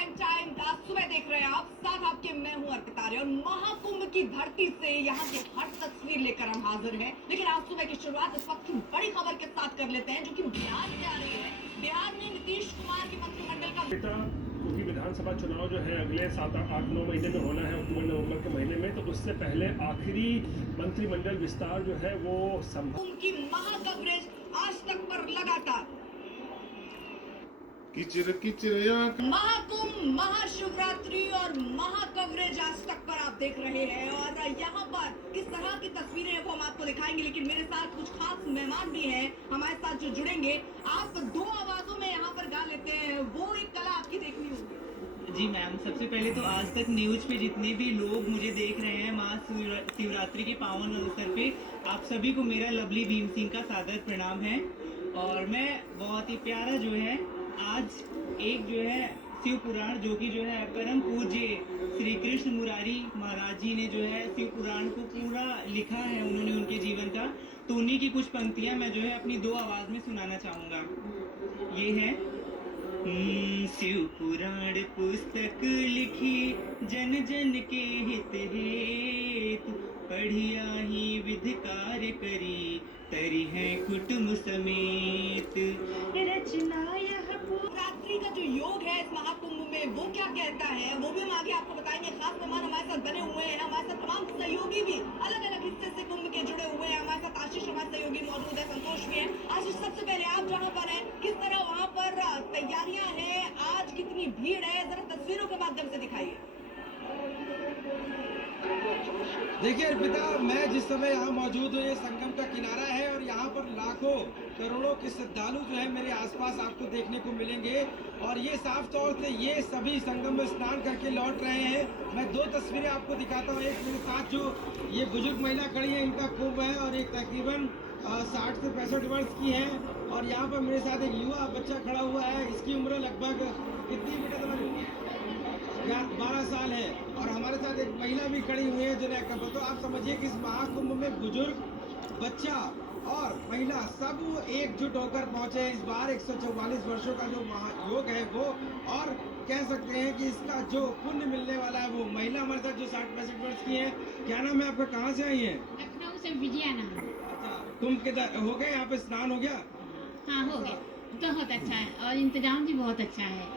Prime time आज सुबह देख रहे हैं आप, साथ आपके मैं हूं अर्पिता और महाकुंभ की धरती से यहाँ की हर तस्वीर लेकर हम हाजिर हैं। लेकिन आज सुबह की शुरुआत इस वक्त की बड़ी खबर के साथ कर लेते हैं जो कि बिहार से आ रही है। बिहार में नीतीश कुमार के मंत्रिमंडल का क्योंकि विधानसभा चुनाव जो है अगले 7-8-9 महीने में होना है, अक्टूबर नवंबर के महीने में, तो उससे पहले आखिरी मंत्रिमंडल विस्तार जो है वो संभव की महा कवरेज आज तक पर लगातार महाकुंभ, महाशिवरात्रि और महाकवरेज आज तक पर आप देख रहे हैं। और यहाँ पर किस तरह की तस्वीरें हैं वो हम आपको दिखाएंगे, लेकिन मेरे साथ कुछ खास मेहमान भी हैं हमारे साथ जो जुड़ेंगे। आप दो आवाजों में यहाँ पर गा लेते हैं, वो एक कला आपकी देखनी होगी। जी मैम, सबसे पहले तो आज तक न्यूज पे जितने भी लोग मुझे देख रहे हैं महाशिवरात्रि के पावन अवसर पे, आप सभी को मेरा लवली भीम सिंह का सादर प्रणाम है। और मैं बहुत ही प्यारा जो है आज एक जो है शिव पुराण, जो कि जो है परम पूज्य श्री कृष्ण मुरारी महाराज जी ने जो है शिव पुराण को पूरा लिखा है उन्होंने उनके जीवन का, तो उन्हीं की कुछ पंक्तियां मैं जो है अपनी दो आवाज में सुनाना चाहूँगा। ये है शिव पुराण पुस्तक लिखी जन जन के हित हेतु, पढ़िया ही विधि कार्य करी तरी है कुटुंब समेत। रचना यह रात्रि का जो योग है इस महाकुंभ में वो क्या कहता है वो भी हम आगे आपको बताएंगे। खास मेहमान हमारे साथ बने हुए हैं, हमारे साथ तमाम सहयोगी भी अलग अलग हिस्से से कुंभ के जुड़े हुए हैं। हमारे साथ आशीष हमारे सहयोगी मौजूद है, संतोष भी है। आशीष, सबसे पहले आप जहाँ पर हैं किस तरह वहाँ पर तैयारियां हैं, आज कितनी भीड़ है, जरा तस्वीरों के माध्यम से दिखाइए। देखिए अर्पिता, मैं जिस समय यहाँ मौजूद हूँ, ये संगम का किनारा है और यहाँ पर लाखों करोड़ों के श्रद्धालु जो है मेरे आसपास आपको देखने को मिलेंगे। और ये साफ तौर से ये सभी संगम में स्नान करके लौट रहे हैं। मैं दो तस्वीरें आपको दिखाता हूँ। एक मेरे साथ जो ये बुजुर्ग महिला खड़ी है, इनका कुंभ है और एक तकरीबन 60 से 65 वर्ष की है। और यहाँ पर मेरे साथ एक युवा बच्चा खड़ा हुआ है, इसकी उम्र लगभग कितनी बेटा तुम्हारी 12 साल है। और हमारे साथ एक महिला भी खड़ी हुई है जिन्हें तो आप समझिए कि इस महाकुंभ में बुजुर्ग, बच्चा और महिला सब एकजुट होकर पहुंचे इस बार। 144 वर्षों का जो महायोग है वो, और कह सकते हैं कि इसका जो पुण्य मिलने वाला है वो। महिला हमारे साथ जो 60-65 वर्ष की है, क्या नाम है आपका, कहाँ से आई है? लखनऊ से विजया नाम। अच्छा, कुंभ के हो गए, यहाँ पे स्नान हो गया? हाँ हो गया, बहुत अच्छा है और इंतजाम भी बहुत अच्छा है।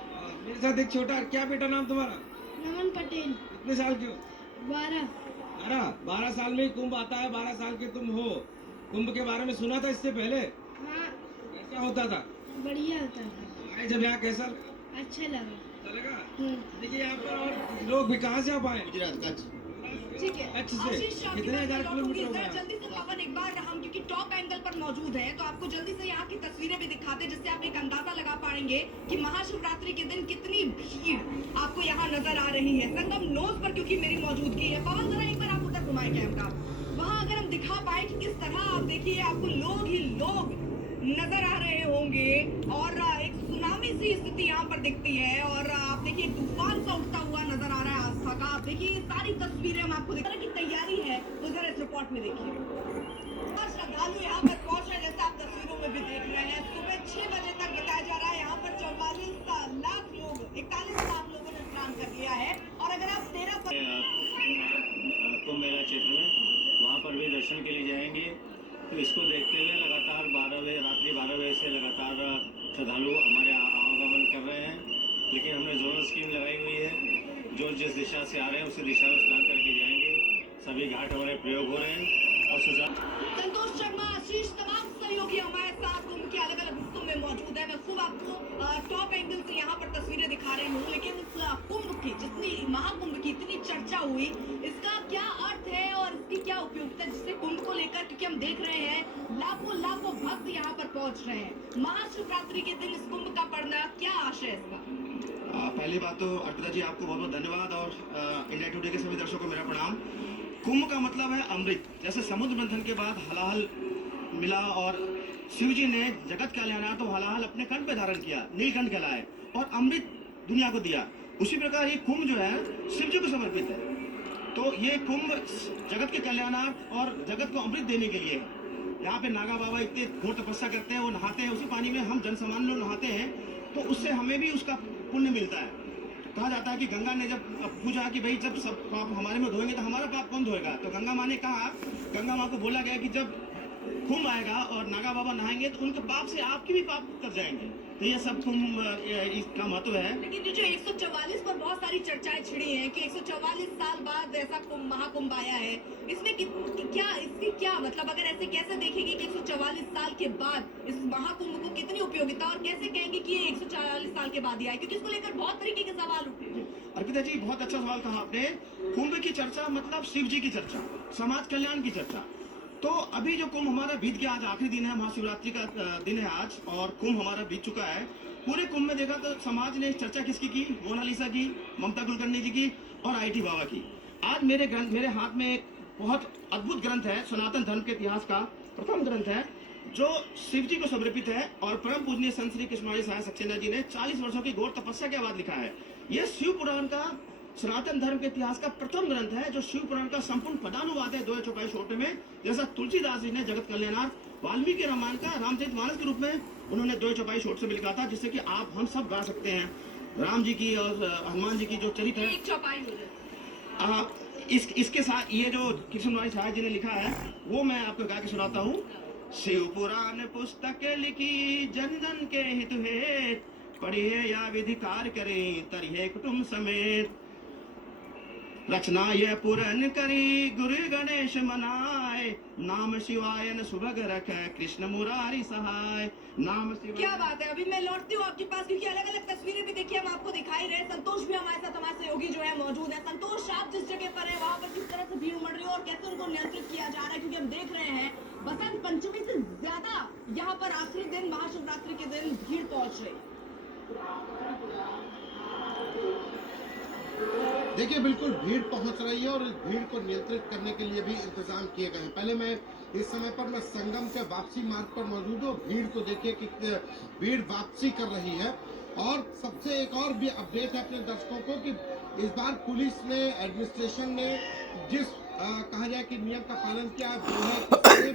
मेरे साथ एक छोटा, क्या बेटा नाम तुम्हारा? नमन पटेल। कितने साल के हो? 12। 12 साल में ही कुंभ आता है, 12 साल के तुम हो। कुंभ के बारे में सुना था इससे पहले? हाँ, कैसा होता था? बढ़िया होता था। आए जब यहाँ कैसा अच्छा लगा। अच्छा लगा? देखिए यहाँ पर और लोग भी कहाँ से आप आए? गुजरात। ठीक है, अच्छे से आशीष, कितने हजार किलोमीटर हो गए? जल्दी से पवन एक बार हम, क्योंकि टॉप एंगल पर मौजूद है, तो आपको जल्दी से यहाँ की तस्वीरें भी दिखाते हैं जिससे आप एक अंदाजा लगा पाएंगे कि महाशिवरात्रि के दिन कितनी भीड़ आपको यहाँ नजर आ रही है। संगम नोज पर क्योंकि मेरी मौजूदगी है। पवन, जरा एक बार आप उधर घुमाए कैमरा, वहाँ अगर हम दिखा पाए कि किस तरह आप देखिए आपको लोग ही लोग नजर आ रहे होंगे और एक सुनामी सी स्थिति यहाँ पर दिखती है। और आप देखिए तूफान सा उठता हुआ नजर आ रहा है आस्था का। आप देखिए सारी तस्वीरें हम आपको दिखा रहे की तैयारी है, तो जरा इस रिपोर्ट में देखिए। श्रद्धालु यहाँ पर पहुंच रहे, जैसे आप तस्वीरों में भी देख रहे हैं। सुबह 6 बजे तक बताया जा रहा है यहाँ पर 44 लाख लोग, 41 लाख लोगों ने स्नान कर लिया है। और अगर आप 13 कुंभ मेला क्षेत्र में वहाँ पर भी दर्शन के लिए जाएंगे, तो इसको देखते हुए लगातार रात्रि 12 बजे से लगातार श्रद्धालु हमारे आवागमन कर रहे हैं। लेकिन हमने जोनल स्कीम लगाई हुई है, जो जिस दिशा से आ रहे हैं उसी दिशा में स्नान करके जाएंगे। सभी घाट हमारे प्रयोग हो रहे हैं और संतोष शर्मा, आशीष, तमाम सहयोगी हमारे साथ कुंभ के अलग अलग हिस्सों में मौजूद है। मैं खूब आपको टॉप एंगल से यहाँ पर तस्वीरें दिखा रही हूँ। लेकिन इस कुंभ की, जितनी महाकुंभ की इतनी चर्चा हुई, इसका क्या अर्थ है और इसकी क्या उपयोगिता, जिससे कुंभ को लेकर, क्योंकि हम देख रहे हैं लाखों भक्त यहाँ पर पहुँच रहे हैं महाशिवरात्रि के दिन इस कुंभ का पड़ना, क्या आशय है इसका? पहली बात तो अर्पिता जी आपको बहुत बहुत धन्यवाद और इंडिया टुडे के सभी दर्शकों को मेरा प्रणाम। कुंभ का मतलब है अमृत। जैसे समुद्र मंथन के बाद हलाहल मिला और शिव जी ने जगत कल्याण तो हलाहल अपने कंठ पे धारण किया, नीलकंठ कहलाए, और अमृत दुनिया को दिया। उसी प्रकार ये कुंभ जो है शिव जी को समर्पित है। तो ये कुंभ जगत के कल्याणार्थ और जगत को अमृत देने के लिए है। यहाँ पे नागा बाबा इतने घोर तपस्या करते हैं, वो नहाते हैं उसी पानी में, हम जनसामान्य लोग नहाते हैं, तो उससे हमें भी उसका पुण्य मिलता है। कहा जाता है कि गंगा ने जब पूछा कि भाई जब सब पाप हमारे में धोएंगे तो हमारा पाप कौन धोएगा, तो गंगा माँ ने कहा, गंगा माँ को बोला गया कि जब कुंभ आएगा और नागा बाबा नहाएंगे तो उनके पाप से आपके भी पाप कर जाएंगे। तो ये सब कुंभ इसका महत्व है। लेकिन ये जो 144 पर बहुत सारी चर्चाएं छिड़ी हैं कि 144 साल बाद ऐसा कुंभ महाकुंभ आया है, इसमें इसकी क्या मतलब, अगर ऐसे कैसे देखेंगे कि 144 साल के बाद इस महाकुंभ को कितनी उपयोगिता, और कैसे कहेंगे कि ये 144 साल के बाद ही आए, क्योंकि इसको लेकर बहुत तरीके के सवाल उठे। अर्पिता जी बहुत अच्छा सवाल कहा आपने। कुंभ की चर्चा मतलब शिव जी की चर्चा, समाज कल्याण की चर्चा। तो अभी जो कुंभ हमारा बीत गया, आज आखिरी दिन है, महाशिवरात्रि का दिन है आज, और कुंभ हमारा बीत चुका है। पूरे कुंभ में देखा तो समाज ने चर्चा किसकी की, मोनालिसा की, ममता कुलकर्णी जी की और आईटी बाबा की। आज मेरे हाथ में एक बहुत अद्भुत ग्रंथ है, सनातन धर्म के इतिहास का प्रथम ग्रंथ है, जो शिव जी को समर्पित है और परम पूजनीय संत श्री कृष्णवाणी साय सक्सेना जी ने 40 वर्षों की घोर तपस्या के बाद लिखा है। यह शिव पुराण का, सनातन धर्म के इतिहास का प्रथम ग्रंथ है, जो शिव पुराण का संपूर्ण पदानुवाद है 2 चौपाई छोटे में। जैसा तुलसीदास जी ने जगत कल्याणार्थ वाल्मीकि रामायण का रामचरितमानस के रूप में उन्होंने 2 चौपाई छोटे से लिखा था, जिससे कि हम सब गा सकते हैं राम जी की और हनुमान जी की जो चरित्र है। एक चौपाई हो जाए। इसके साथ ये जो कृष्णवाणी साय जी ने लिखा है वो मैं आपको गा के सुनाता हूँ। शिव पुराण पुस्तक लिखी जन जन के हित हेत, पढ़िए या विधिकार करें तरिए कुटुंब समेत। रचना यह पूरन करी गुरु गणेश मनाए, नाम शिवाय न सुभग रख कृष्ण मुरारी सहाय। नाम शिवाय। क्या बात है। अभी मैं लौटती हूँ आपके पास, क्योंकि अलग अलग तस्वीरें भी देखिए हम आपको दिखाई रहे। संतोष भी हमारे साथ, हमारे सहयोगी जो है मौजूद है। संतोष, आप जिस जगह पर है वहाँ पर किस तरह से भीड़ उमड़ रही है और कैसे उनको नियंत्रित किया जा रहा है, क्योंकि हम देख रहे हैं बसंत पंचमी से ज्यादा यहाँ पर आखिरी दिन महाशिवरात्रि के दिन भीड़ पहुँच रही है। देखिए बिल्कुल भीड़ पहुंच रही है और इस भीड़ को नियंत्रित करने के लिए भी इंतजाम किए गए हैं। पहले मैं इस समय पर मैं संगम के वापसी मार्ग पर मौजूद हूँ। भीड़ को देखिए कि भीड़ वापसी कर रही है। और सबसे एक और भी अपडेट है अपने दर्शकों को कि इस बार पुलिस ने, एडमिनिस्ट्रेशन ने जिस कहा जाए कि नियम का पालन किया है वो है भीड़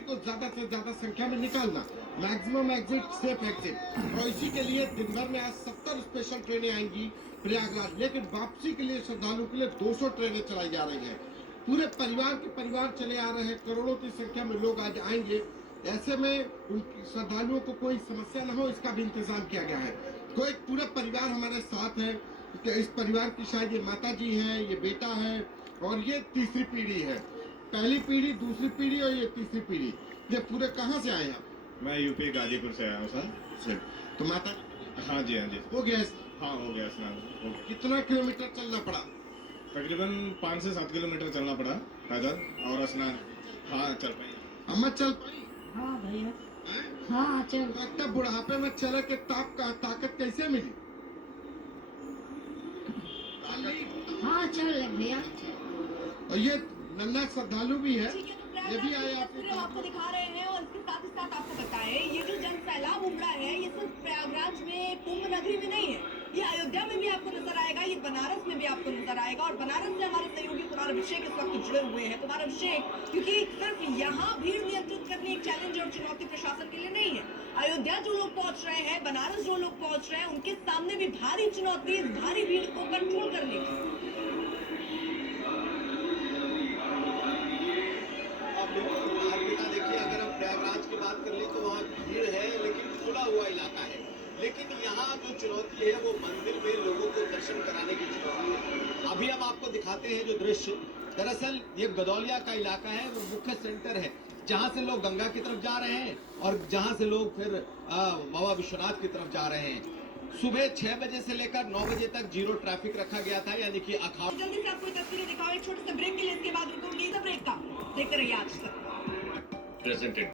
को ज्यादा से ज्यादा संख्या में निकालना, मैक्सिमम एग्जिट सेफ एग्जिट। और इसी के लिए दिन भर में आज 70 स्पेशल ट्रेनें आएंगी प्रयागराज, लेकिन वापसी के लिए श्रद्धालुओं के लिए 200 ट्रेनें चलाई जा रही हैं। पूरे परिवार के परिवार चले आ रहे हैं, करोड़ों की संख्या में लोग आज आएंगे। ऐसे में उनकी श्रद्धालुओं को कोई समस्या न हो इसका भी इंतजाम किया गया है। तो एक पूरा परिवार हमारे साथ है। इस परिवार की शायद ये माता जी हैं, ये बेटा है और ये तीसरी पीढ़ी है। पहली पीढ़ी, दूसरी पीढ़ी और ये तीसरी पीढ़ी। ये पूरे कहाँ से आए आप? मैं यूपी गाजीपुर से आया हूँ सर। तो माता? हाँ जी, हाँ जी। हो गया? हाँ हो गया स्नान। कितना किलोमीटर चलना पड़ा? तकरीबन 5 से 7 किलोमीटर चलना पड़ा पैदल, और स्नान हाँ चल पाई। अम्मा चल पाई? हाँ भैया, हाँ चल। तो बुढ़ापे में चले के ताकत कैसे मिली? हाँ चल भैया। और ये नन्हा श्रद्धालु भी है, ठीक है, तो ये भी आए प्रयागराज की आपको दिखा रहे हैं। और इसके साथ ही साथ आपको बताएं, ये जो जन सैलाब उमड़ा है ये सिर्फ प्रयागराज में, कुंभ नगरी में नहीं है, ये अयोध्या में भी आपको नजर आएगा, ये बनारस में भी आपको नजर आएगा। और बनारस से हमारे सहयोगी कुमार अभिषेक इस वक्त जुड़े हुए हैं। कुमार अभिषेक, क्योंकि सिर्फ यहाँ भीड़ नियंत्रित करनी एक चैलेंज और चुनौती प्रशासन के लिए नहीं है, अयोध्या जो लोग पहुंच रहे हैं, बनारस जो लोग पहुंच रहे हैं, उनके सामने भी भारी चुनौती इस भारी भीड़ को कंट्रोल करने की। देखिए, अगर हम प्रयागराज की बात कर ले तो वहाँ भीड़ है, लेकिन खुला हुआ इलाका है। लेकिन यहाँ जो चुनौती है वो मंदिर में लोगों को दर्शन कराने की चुनौती है। अभी हम आपको दिखाते हैं जो दृश्य, दरअसल ये गदौलिया का इलाका है, वो मुख्य सेंटर है जहाँ से लोग गंगा की तरफ जा रहे हैं और जहाँ से लोग फिर बाबा विश्वनाथ की तरफ जा रहे हैं। सुबह 6 बजे से लेकर 9 बजे तक जीरो ट्रैफिक रखा गया था, यानी कि अखाड़ा। जल्दी से आपको तस्वीरें दिखाओ एक छोटे से ब्रेक के लिए, इसके बाद रुकूंगी ब्रेक का। देखते रहिए आज तक। प्रेजेंटेड